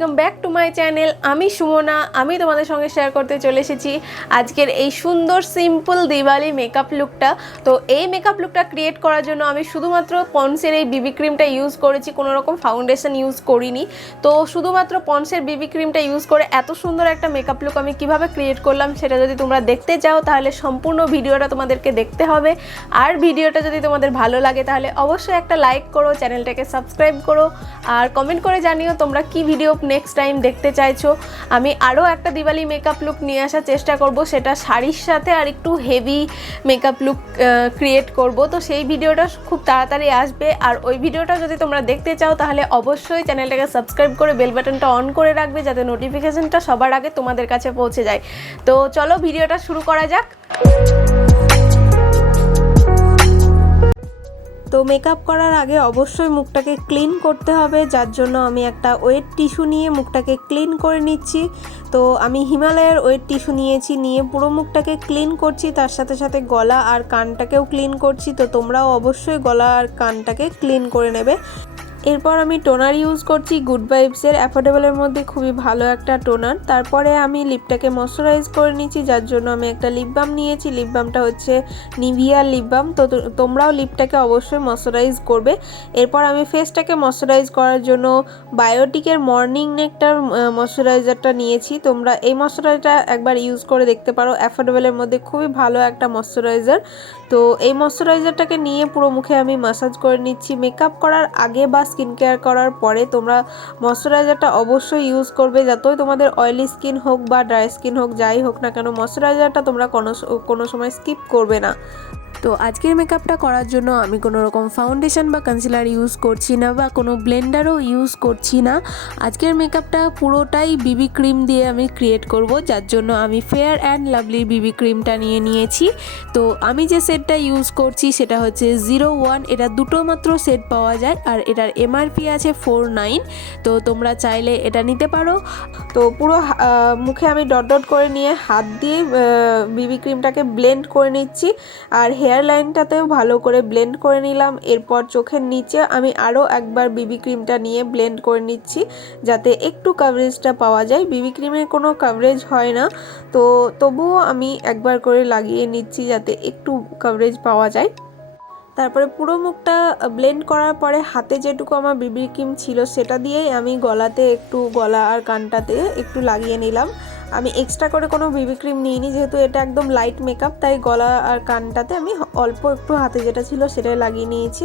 Welcome back to my channel. আমি সুমনা, আমি তোমাদের সঙ্গে শেয়ার করতে চলে এসেছি আজকের এই সুন্দর সিম্পল দিওয়ালি মেকআপ লুকটা। তো এই মেকআপ লুকটা ক্রিয়েট করার জন্য আমি শুধুমাত্র পন্ডসের এই বিবি ক্রিমটা ইউজ করেছি, কোনো রকম ফাউন্ডেশন ইউজ করিনি। তো শুধুমাত্র পন্ডসের বিবি ক্রিমটা ইউজ করে এত সুন্দর একটা মেকআপ লুক আমি কিভাবে ক্রিয়েট করলাম সেটা যদি তোমরা দেখতে চাও তাহলে সম্পূর্ণ ভিডিওটা তোমাদেরকে দেখতে হবে। আর ভিডিওটা যদি তোমাদের ভালো লাগে তাহলে অবশ্যই একটা লাইক করো, চ্যানেলটাকে সাবস্ক্রাইব করো আর কমেন্ট করে জানিও তোমরা কি ভিডিও নেক্সট টাইম দেখতে চাইছো। আমি আরও একটা দিওয়ালি মেকআপ লুক নিয়ে আসার চেষ্টা করব, সেটা শাড়ির সাথে আর একটু হেভি মেকআপ লুক ক্রিয়েট করব। তো সেই ভিডিওটা খুব তাড়াতাড়ি আসবে। আর ওই ভিডিওটা যদি তোমরা দেখতে চাও তাহলে অবশ্যই চ্যানেলটাকে সাবস্ক্রাইব করে বেল বাটনটা অন করে রাখবে যাতে নোটিফিকেশনটা সবার আগে তোমাদের কাছে পৌঁছে যায়। তো চলো ভিডিওটা শুরু করা যাক। তো মেকআপ করার আগে অবশ্যই মুখটাকে ক্লিন করতে হবে, যার জন্য আমি একটা ওয়েট টিস্যু নিয়ে মুখটাকে ক্লিন করে নিচ্ছি। তো আমি হিমালয়ের ওয়েট টিস্যু নিয়েছি, নিয়ে পুরো মুখটাকে ক্লিন করছি, তার সাথে সাথে গলা আর কানটাকেও ক্লিন করছি। তো তোমরাও অবশ্যই গলা আর কানটাকে ক্লিন করে নেবে। এরপর আমি টোনার ইউজ করছি গুড ভাইবসের, অ্যাফোর্ডেবলের মধ্যে খুবই ভালো একটা টোনার। তারপরে আমি লিপটাকে ময়শ্চারাইজ করে নিচ্ছি, যার জন্য আমি একটা লিপ বাম নিয়েছি। লিপ বামটা হচ্ছে নিভিয়ার লিপ বাম। তো তোমরাও লিপটাকে অবশ্যই ময়শ্চারাইজ করবে। এরপর আমি ফেসটাকে ময়শ্চারাইজ করার জন্য বায়োটিকের মর্নিং নেকটার ময়শ্চারাইজারটা নিয়েছি। তোমরা এই ময়শ্চারাইজারটা একবার ইউজ করে দেখতে পারো, অ্যাফোর্ডেবলের মধ্যে খুবই ভালো একটা ময়শ্চারাইজার। তো এই ময়শ্চারাইজারটাকে নিয়ে পুরো মুখে আমি ম্যাসাজ করে নিচ্ছি। মেকআপ করার আগে বা স্কিন কেয়ার করার পরে তোমরা ময়শ্চারাইজারটা অবশ্যই ইউজ করবে, যতই তোমাদের অয়েলি স্কিন হোক বা ড্রাই স্কিন হোক, যাই হোক না কেন ময়শ্চারাইজারটা তোমরা কোনো সময় স্কিপ করবে না। তো আজকের মেকআপটা করার জন্য আমি কোনো রকম ফাউন্ডেশন বা কনসিলার ইউজ করছি না বা কোনো ব্লেন্ডারও ইউজ করছি না। আজকের মেকআপটা পুরোটাই বিবি ক্রিম দিয়ে আমি ক্রিয়েট করব, যার জন্য আমি ফেয়ার অ্যান্ড লাভলির বিবি ক্রিমটা নিয়েছি। তো আমি যে সেটটা ইউজ করছি সেটা হচ্ছে 01। এটা দুটো মাত্র সেট পাওয়া যায় আর এটার এমআরপি আছে 49। তো তোমরা চাইলে এটা নিতে পারো। তো পুরো মুখে আমি ডট ডট করে নিয়ে হাত দিয়ে বিবি ক্রিমটাকে ব্লেন্ড করে নিচ্ছি আর হেয়ার লাইনটাতেও ভালো করে ব্লেন্ড করে নিলাম। এরপর চোখের নিচে আমি আরও একবার বিবি ক্রিমটা নিয়ে ব্লেন্ড করে নিচ্ছি যাতে একটু কাভারেজটা পাওয়া যায়। বিবি ক্রিমের কোনো কাভারেজ হয় না, তো তবুও আমি একবার করে লাগিয়ে নিচ্ছি যাতে একটু কাভারেজ পাওয়া যায়। তারপরে পুরো মুখটা ব্লেন্ড করার পরে হাতে যেটুকু আমার বিবি ক্রিম ছিল সেটা দিয়েই আমি গলা আর কানটাতে একটু লাগিয়ে নিলাম। আমি এক্সট্রা করে কোনো বিবি ক্রিম নিইনি, যেহেতু এটা একদম লাইট মেকআপ, তাই গলা আর কানটাতে আমি অল্প একটু হাতে যেটা ছিল সেটাই লাগিয়ে নিয়েছি।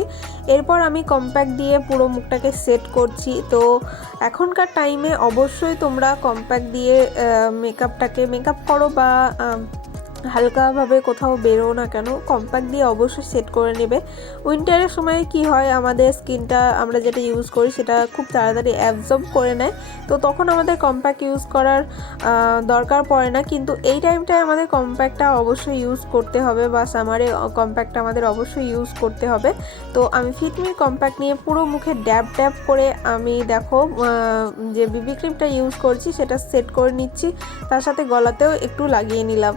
এরপর আমি কম্প্যাক্ট দিয়ে পুরো মুখটাকে সেট করছি। তো এখনকার টাইমে অবশ্যই তোমরা কম্প্যাক্ট দিয়ে মেকআপ করো বা হালকাভাবে কোথাও বেরো না কেন, কম্প্যাক্ট দিয়ে অবশ্যই সেট করে নেবে। উইন্টারের সময় কি হয়, আমাদের স্কিনটা আমরা যেটা ইউজ করি সেটা খুব তাড়াতাড়ি অ্যাবজর্ব করে নেয়, তো তখন আমাদের কম্প্যাক্ট ইউজ করার দরকার পড়ে না। কিন্তু এই টাইমটায় আমাদের কম্প্যাক্টটা অবশ্যই ইউজ করতে হবে, বা সামারে কম্প্যাক্টটা আমাদের অবশ্যই ইউজ করতে হবে। তো আমি ফিটমি কম্প্যাক্ট নিয়ে পুরো মুখে ড্যাব ড্যাব করে আমি দেখো যে বিবি ক্রিমটা ইউজ করছি সেটা সেট করে নিচ্ছি, তার সাথে গলাতেও একটু লাগিয়ে নিলাম।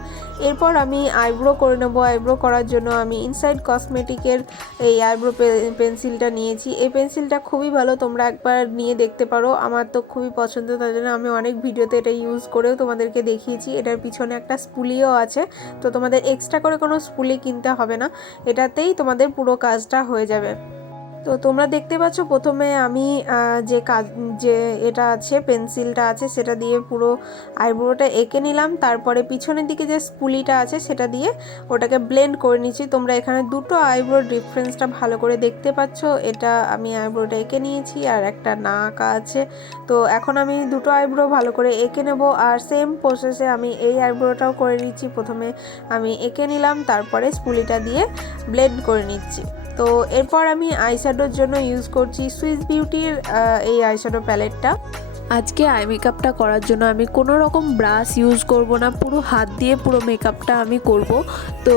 এরপর আমি আইব্রো করে নেব। আইব্রো করার জন্য আমি ইনসাইড কসমেটিকের এই আইব্রো পেন্সিলটা নিয়েছি। এই পেন্সিলটা খুবই ভালো, তোমরা একবার নিয়ে দেখতে পারো। আমার তো খুবই পছন্দ, তার জন্য আমি অনেক ভিডিওতে এটা ইউজ করেও তোমাদেরকে দেখিয়েছি। এটার পিছনে একটা স্পুলিও আছে, তো তোমাদের এক্সট্রা করে কোনো স্পুলি কিনতে হবে না, এটাতেই তোমাদের পুরো কাজটা হয়ে যাবে। তো তোমরা দেখতে পাচ্ছ প্রথমে আমি যে এটা আছে পেন্সিলটা আছে সেটা দিয়ে পুরো আইব্রোটা এঁকে নিলাম। তারপরে পিছনের দিকে যে স্পুলিটা আছে সেটা দিয়ে ওটাকে ব্লেন্ড করে নিচ্ছি। তোমরা এখানে দুটো আইব্রোর ডিফারেন্সটা ভালো করে দেখতে পাচ্ছ। এটা আমি আইব্রোটা এঁকে নিয়েছি আর একটা না আঁকা আছে। তো এখন আমি দুটো আইব্রো ভালো করে এঁকে নেব, আর সেম প্রসেসে আমি এই আইব্রোটাও করে নিচ্ছি। প্রথমে আমি এঁকে নিলাম, তারপরে স্পুলিটা দিয়ে ব্লেন্ড করে নিচ্ছি। তো এরপর আমি আইশ্যাডোর জন্য ইউজ করছি সুইস বিউটির এই আইশ্যাডো প্যালেটটা। আজকে আই মেকআপটা করার জন্য আমি কোনো রকম ব্রাশ ইউজ করব না, পুরো হাত দিয়ে পুরো মেকআপটা আমি করব। তো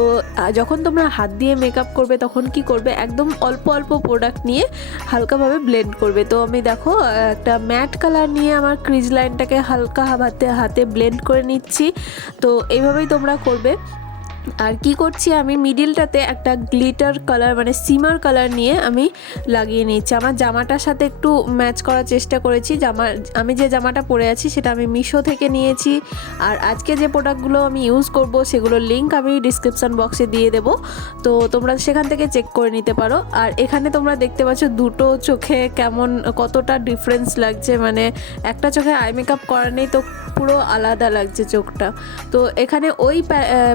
যখন তোমরা হাত দিয়ে মেকআপ করবে তখন কি করবে, একদম অল্প অল্প প্রোডাক্ট নিয়ে হালকাভাবে ব্লেন্ড করবে। তো আমি দেখো একটা ম্যাট কালার নিয়ে আমার ক্রিজ লাইনটাকে হালকা হাতে ব্লেন্ড করে নিচ্ছি। তো এইভাবেই তোমরা করবে। আর কি করছি, আমি মিডিলটাতে একটা গ্লিটার কালার মানে সিমার কালার নিয়ে আমি লাগিয়ে নিচ্ছি। আমার জামাটার সাথে একটু ম্যাচ করার চেষ্টা করেছি। আমি যে জামাটা পরে আছি সেটা আমি মিশো থেকে নিয়েছি। আর আজকে যে প্রোডাক্টগুলো আমি ইউজ করব সেগুলোর লিঙ্ক আমি ডিসক্রিপশান বক্সে দিয়ে দেব, তো তোমরা সেখান থেকে চেক করে নিতে পারো। আর এখানে তোমরা দেখতে পাচ্ছ দুটো চোখে কতটা ডিফারেন্স লাগছে, মানে একটা চোখে আই মেকআপ করা নেই তো পুরো আলাদা লাগছে চোখটা। তো এখানে ওই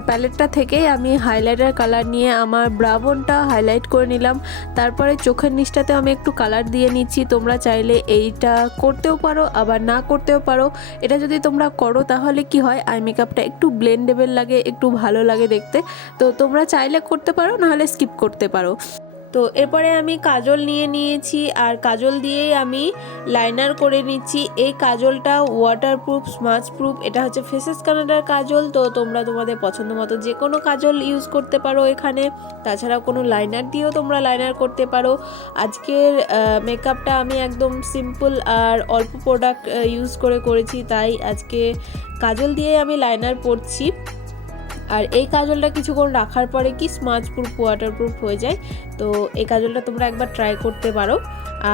প্যালেটটা থেকেই আমি হাইলাইটার কালার নিয়ে আমার ব্রাবোনটা হাইলাইট করে নিলাম। তারপরে চোখের নিচটাতে আমি একটু কালার দিয়ে নিচ্ছি। তোমরা চাইলে এইটা করতেও পারো, আবার না করতেও পারো। এটা যদি তোমরা করো তাহলে কি হয়, আই মেকআপটা একটু ব্লেন্ডেবল লাগে, একটু ভালো লাগে দেখতে। তো তোমরা চাইলে করতে পারো, নাহলে স্কিপ করতে পারো। তো এরপরে আমি কাজল নিয়ে নিয়েছি, আর কাজল দিয়েই আমি লাইনার করে নিচ্ছি। এই কাজলটা ওয়াটারপ্রুফ, স্মাচ প্রুফ, এটা হচ্ছে ফেসেস কানাডার কাজল। তো তোমরা তোমাদের পছন্দ মতো যে কোনো কাজল ইউজ করতে পারো এখানে। তাছাড়াও কোনো লাইনার দিয়েও তোমরা লাইনার করতে পারো। আজকের মেকআপটা আমি একদম সিম্পল আর অল্প প্রোডাক্ট ইউজ করেছি, তাই আজকে কাজল দিয়ে আমি লাইনার পরছি। আর এই কাজলটা কিছুক্ষণ রাখার পরে কি স্মাচ প্রুফ, ওয়াটারপ্রুফ হয়ে যায়। তো এই কাজলটা তোমরা একবার ট্রাই করতে পারো।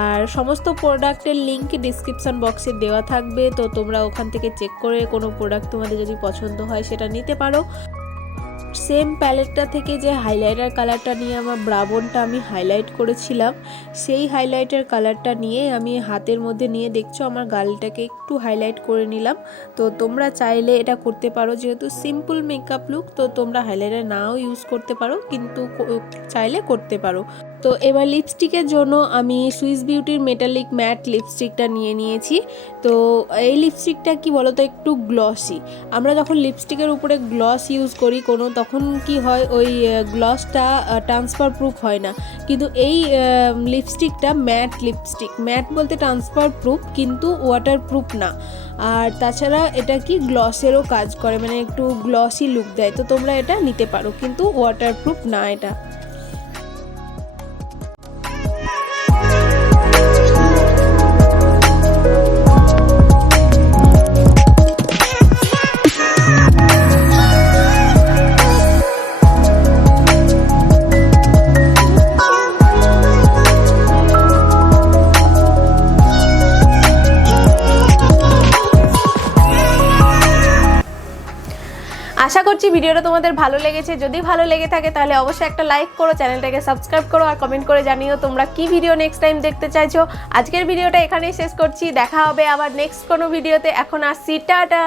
আর সমস্ত প্রোডাক্টের লিঙ্ক ডিসক্রিপশান বক্সে দেওয়া থাকবে, তো তোমরা ওখান থেকে চেক করে কোনো প্রোডাক্ট তোমাদের যদি পছন্দ হয় সেটা নিতে পারো। সেম প্যালেটটা থেকে যে হাইলাইটার কালারটা নিয়ে আমার ব্রাবোনটা আমি হাইলাইট করেছিলাম, সেই হাইলাইটার কালারটা নিয়ে আমি হাতের মধ্যে নিয়ে দেখছো আমার গালটাকে একটু হাইলাইট করে নিলাম। তো তোমরা চাইলে এটা করতে পারো, যেহেতু সিম্পল মেকআপ লুক, তো তোমরা হাইলাইটার নাও ইউজ করতে পারো, কিন্তু চাইলে করতে পারো। তো এবার লিপস্টিকের জন্য আমি সুইস বিউটির মেটালিক ম্যাট লিপস্টিকটা নিয়ে নিয়েছি। তো এই লিপস্টিকটা কি বলো তো, একটু গ্লসি। আমরা যখন লিপস্টিকের উপরে গ্লস ইউজ করি তখন কি হয়, ওই গ্লসটা ট্রান্সফার প্রুফ হয় না। কিন্তু এই লিপস্টিকটা ম্যাট লিপস্টিক, ম্যাট বলতে ট্রান্সফার প্রুফ, কিন্তু ওয়াটার প্রুফ না। আর তাছাড়া এটা কি গ্লসেরও কাজ করে, মানে একটু গ্লসি লুক দেয়। তো তোমরা এটা নিতে পারো, কিন্তু ওয়াটার প্রুফ না এটা। আশা করছি ভিডিওটা তোমাদের ভালো লেগেছে। যদি ভালো লেগে থাকে তাহলে অবশ্যই একটা লাইক করো, চ্যানেলটাকে সাবস্ক্রাইব করো, আর কমেন্ট করে জানিও তোমরা কি ভিডিও নেক্সট টাইম দেখতে চাইছো। আজকের ভিডিওটা এখানেই শেষ করছি, দেখা হবে আবার নেক্সট কোনো ভিডিওতে। এখন আসছি, টাটা।